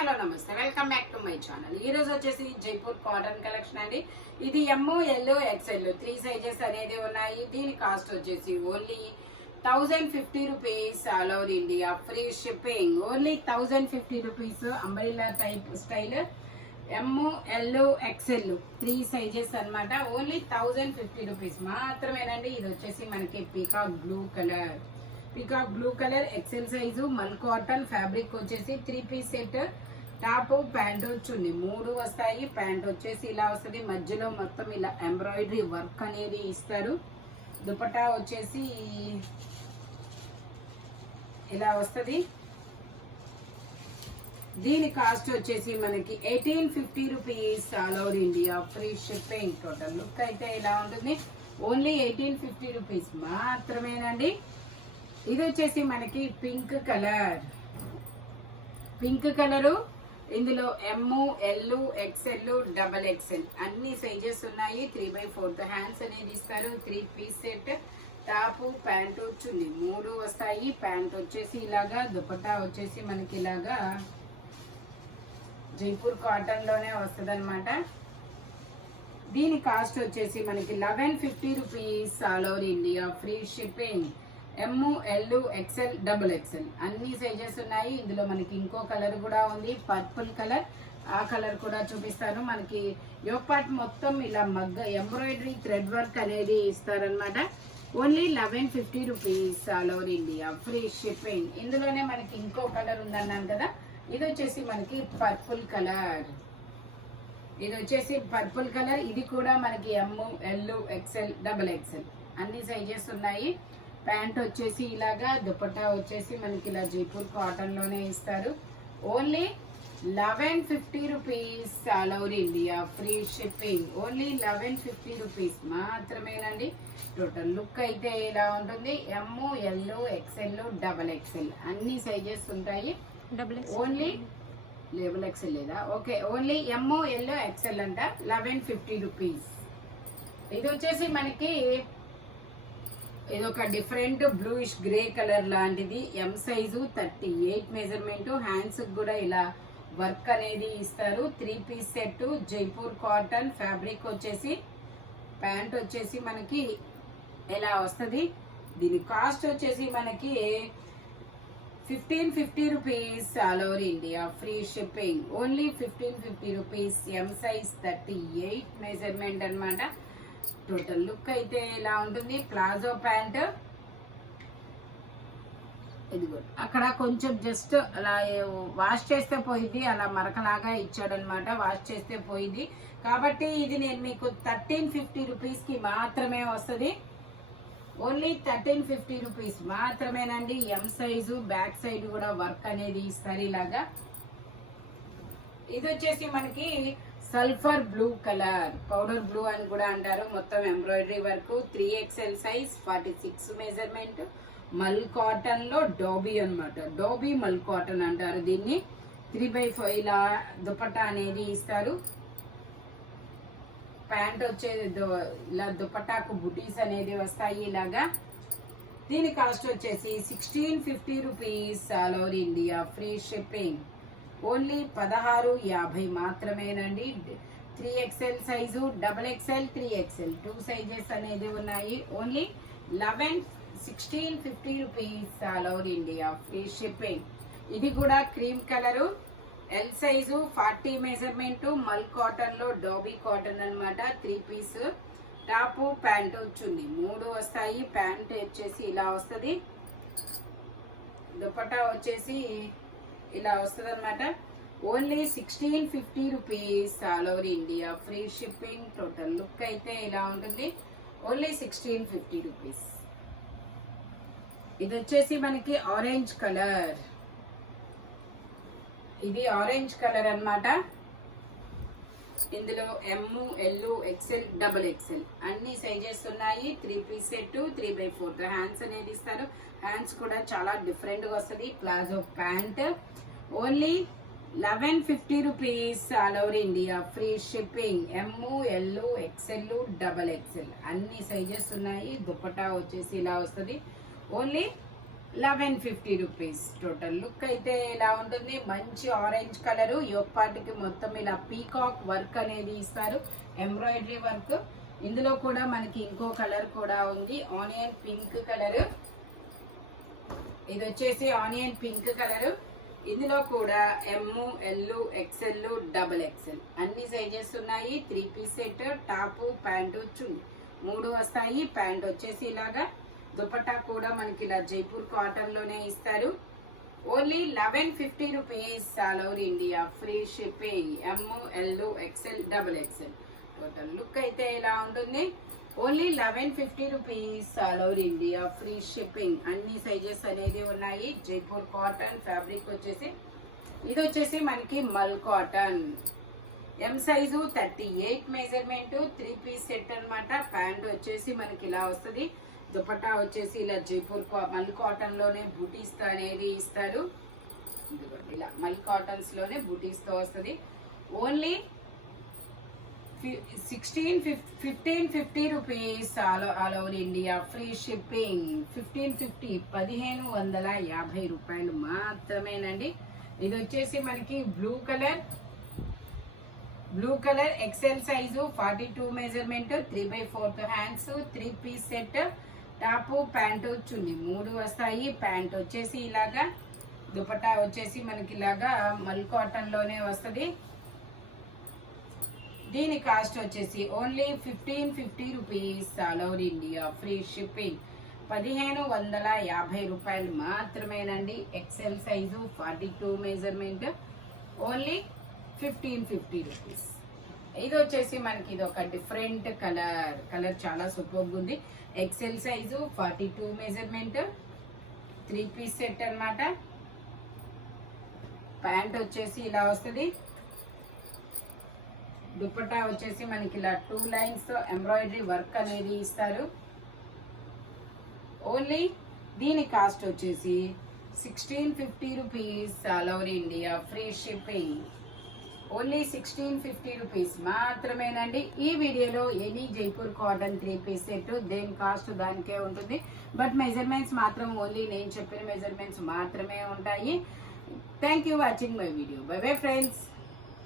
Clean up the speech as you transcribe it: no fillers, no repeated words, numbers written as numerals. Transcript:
Hello నమస్తే, welcome back to my channel. ఈ రోజు వచ్చేసి జైపూర్ కాటన్ కలెక్షన్ అండి. ఇది ఎమ్, ఎల్, ఎక్స్ఎల్ 3 సైజెస్ అనేది ఉన్నాయి. దీని కాస్ట్ వచ్చేసి only 1050 rupees. All over India free shipping. Only 1050 rupees. Umbrella type style M, L, XL 3 sizes అన్నమాట. ఓన్లీ 1050 రూపీస్ మాత్రమేనండి. ఇది వచ్చేసి మనకి peacock blue colour XL size mul cotton fabric వచ్చేసి 3 piece set. Top pant chunni 3 వస్తాయి. ప్యాంట్ వచ్చేసి ఇలా వస్తుంది. మధ్యలో మొత్తం ఇలా ఎంబ్రాయిడరీ వర్క్ అనేది ఇస్తారు. దుపట్టా వచ్చేసి ఇలా వస్తుంది. దీని కాస్ట్ వచ్చేసి మనకి 1850 rupees. All over India free shipping. Total look అయితే ఇలా ఉంటుంది. ఓన్లీ 1850 రూపీస్ మాత్రమేనండి. ఇది వచ్చేసి మనకి పింక్ కలరు. ఇందులో ఎమ్, ఎల్, ఎక్స్ఎల్, డబల్ ఎక్స్ఎల్ అన్ని సైజెస్ ఉన్నాయి. 3/4 హ్యాండ్స్ అనేది ఇస్తారు. 3 piece set. Top pant chunni 3 వస్తాయి. ప్యాంట్ వచ్చేసి ఇలాగా, దుపట్టా వచ్చేసి మనకి ఇలాగా జైపూర్ కాటన్ లోనే వస్తుంది అనమాట. దీని కాస్ట్ వచ్చేసి మనకి 1150 rupees. All over India free shipping. M, L, XL, double XL అన్ని సైజెస్ ఉన్నాయి. ఇందులో మనకి ఇంకో కలర్ కూడా ఉంది, పర్పుల్ కలర్. ఆ కలర్ కూడా చూపిస్తాను. మనకి యోక్ పార్ట్ మొత్తం ఇలా ఎంబ్రాయిడరీ థ్రెడ్ వర్క్ అనేది ఇస్తారనమాట. Only 1150 rupees. All over India free shipping. ఇందులోనే మనకి ఇంకో కలర్ ఉందన్నాను కదా, ఇది వచ్చేసి మనకి పర్పుల్ కలర్. ఇది కూడా మనకి ఎమ్, ఎల్, ఎక్స్ఎల్, డబుల్ ఎక్స్ఎల్ అన్ని సైజెస్ ఉన్నాయి. ప్యాంట్ వచ్చేసి ఇలాగా, దుపట్టా వచ్చేసి మనకి ఇలా జైపూర్ కాటన్ లోనే ఇస్తారు. Only 1150 rupees. All over India free shipping. Only 1150 rupees మాత్రమేనండి. టోటల్ లుక్ అయితే ఇలా ఉంటుంది. M, L, XL, double XL అన్ని సైజెస్ ఉంటాయి. ఓన్లీ లేబుల్ ఎక్స్ఎల్ లేదా? Okay, only M, L, XL అంట. 1150 రూపీస్. ఇది వచ్చేసి మనకి ఇది ఒక డిఫరెంట్ బ్లూయిష్ గ్రే కలర్ లాంటిది. ఎం సైజు 38 మెజర్మెంట్. హ్యాండ్స్ కూడా ఇలా వర్క్ అనేది ఇస్తారు. 3 piece set. Jaipur cotton fabric వచ్చేసి. ప్యాంట్ వచ్చేసి మనకి ఇలా వస్తుంది. దీని కాస్ట్ వచ్చేసి మనకి 1550 rupees. All over India free shipping. Only 1550 rupees. M size 38 measurement అనమాట. టోటల్ లుక్ అయితే ఇలా ఉంటుంది. Palazzo pant. ఇదిగో అక్కడ కొంచెం జస్ట్ అలా వాష్ చేస్తే పోయింది, అలా మరకలాగా ఇచ్చాడనమాట. వాష్ చేస్తే పోయింది కాబట్టి ఇది నేను మీకు 1350 రూపీస్ కి మాత్రమే వస్తుంది. ఓన్లీ 1350 రూపీస్ మాత్రమేనండి. M size. బ్యాక్ సైడ్ కూడా వర్క్ అనేది ఇస్తారు ఇలాగా. ఇది వచ్చేసి మనకి sulphur blue colour, powder blue అని కూడా అంటారు. మొత్తం embroidery work. 3XL size, 46 measurement. Mul cotton లో డోబీ అనమాట. డోబీ మల్ కాటన్ అంటారు దీన్ని. 3/5 ఇలా దుపట్టా అనేది ఇస్తారు. ప్యాంట్ వచ్చేది ఇలా దుపట్టాకు బుటీస్ అనేది వస్తాయి ఇలాగా. దీని కాస్ట్ వచ్చేసి 1650 rupees. All over India free shipping. Only 1650 మాత్రమేనండి. 3XL size, double XL, 3XL 2 sizes అనేది ఉన్నాయి. Only 1650 rupees. All over India free shipping. ఇది కూడా cream colour. L size 40 measurement. Mul cotton లో డోబీ కాటన్ అనమాట. 3 పీస్. టాప్ ప్యాంట్ వచ్చింది 3 వస్తాయి. Pant వచ్చేసి ఇలా వస్తుంది. దుపట్టా వచ్చేసి ఇలా వస్తుంది అనమాట. Only 1650 rupees. All over India free shipping. Total look అయితే ఇలా ఉంటుంది. Only 1650 rupees. ఇది వచ్చేసి మనకి ఆరెంజ్ కలర్. ఇది ఆరెంజ్ కలర్ అనమాట. ఇందులో ఎమ్, ఎల్, ఎక్స్ఎల్, డబల్ ఎక్స్ఎల్ అన్ని సైజెస్ ఉన్నాయి. 3 పీస్ సెట్. 3/4 హ్యాండ్స్ అనేది ఇస్తారు. హ్యాండ్స్ కూడా చాలా డిఫరెంట్ గా వస్తుంది. Palazzo pant. Only 1150 rupees. All over India free shipping. M, L, XL, double XL అన్ని సైజెస్ ఉన్నాయి. దుపట్టా వచ్చేసి ఇలా వస్తుంది. Only 1150 rupees. టోటల్ లుక్ అయితే ఇలా ఉంటుంది. మంచి ఆరెంజ్ కలరు, యొప్పాటికి మొత్తం ఇలా పీకాక్ వర్క్ అనేది ఇస్తారు, ఎంబ్రాయిడరీ వర్క్. ఇందులో కూడా మనకి ఇంకో కలర్ కూడా ఉంది, ఆనియన్ పింక్ కలర్. ఇది వచ్చేసి ఆనియన్ పింక్ కలర్. ఇందులో కూడా ఎమ్, ఎల్, ఎక్స్ఎల్, డబుల్ ఎక్స్ఎల్ అన్ని సైజెస్ ఉన్నాయి. 3 piece set, top, pant, chunni 3 వస్తాయి. ప్యాంట్ వచ్చేసి ఇలాగా, దుపట్టా కూడా మనకి ఇలా జైపూర్ కాటన్ లోనే ఇస్తారు. Only 1150 rupees, all over India free shipping. M, L, XL, double XL. Total look అయితే ఇలా ఉంటుంది. Only 1150 rupees, all over India free shipping. అన్ని సైజెస్ అనేది ఉన్నాయి. జైపూర్ కాటన్ ఫ్యాబ్రిక్ వచ్చేసి ఇది వచ్చేసి మనకి మల్ cotton. M size 38 measurement, 3 piece set అనమాట. ప్యాంట్ వచ్చేసి మనకి ఇలా వస్తుంది. దుపట్టా వచ్చేసి ఇలా జైపూర్ మల్ కాటన్ లోనే బూటీస్ అనేది ఇస్తారు. ఇలా మల్ కాటన్స్ లోనే బూటీస్ తో వస్తుంది. Only 1550 rupees, all over India free shipping. 1550, 1550 రూపాయలు మాత్రమేనండి. ఇది వచ్చేసి మనకి blue colour XL size, 42 measurement, 3/4 hands, 3 piece set, top, pant, chunni 3 వస్తాయి. ప్యాంట్ వచ్చేసి ఇలాగా, దుపట్టా వచ్చేసి మనకి ఇలాగా మల్ కాటన్ లోనే వస్తుంది. దీని కాస్ట్ వచ్చేసి only 1550 rupees, all over India free shipping. 1550 రూపాయలు మాత్రమేనండి. XL size, 42 measurement, only 1550 rupees. ఇది వచ్చేసి మనకి ఇది ఒక డిఫరెంట్ కలర్ చాలా సూపర్గా ఉంది. XL size, 42 measurement, 3 piece set అన్నమాట. ప్యాంట్ వచ్చేసి ఇలా వస్తుంది. దుపట్టా వచ్చేసి మనకి ఇలా 2 లైన్స్ తో ఎంబ్రాయిడరీ వర్క్ అనేది ఇస్తారు. ఓన్లీ దీని కాస్ట్ వచ్చేసి 1650 rupees, all over India free shipping. Only 1650 rupees మాత్రమేనండి. ఈ వీడియోలో any Jaipur cotton 3 piece set దేని కాస్ట్ దానికే ఉంటుంది. బట్ మెజర్మెంట్స్ మాత్రం ఓన్లీ నేను చెప్పిన మెజర్మెంట్స్ మాత్రమే ఉంటాయి. Thank you watching my video. By bye friends.